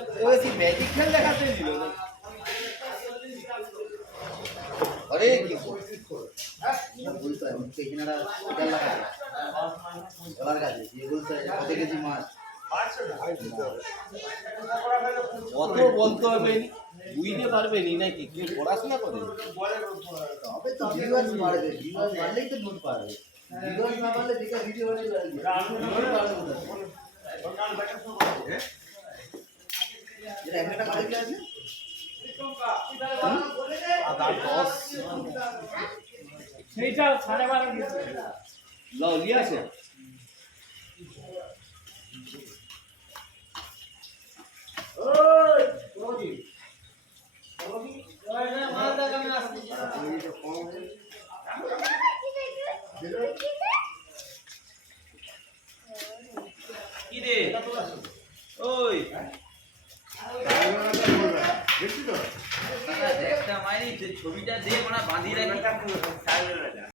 magic खेल देखाते दिल अरे কি বলতো মুখে কিনারা এটা লাগাতে গলার কাছে যে বলতো কত কেজি মাছ কত বলতে হবে বুঝতে পারবে নি নাকি কি পড়াশোনা করে তবে তো ভিউয়ার্স বাড়বে ভিউয়ার্স বাড়লেই তো নোট পাবে ভিউয়ার্স না বাড়লে দেখা ভিডিও বানাই এটা একটা কাজ আছে সেইটা 12:30 দিচ্ছে লাও লিয়া আছে ওই রোজি রোজি ওই না মাল দাও আমি আসছি কি রে ওই একটা মাইরি ছবিটা দিয়ে বাঁধিয়ে রাখি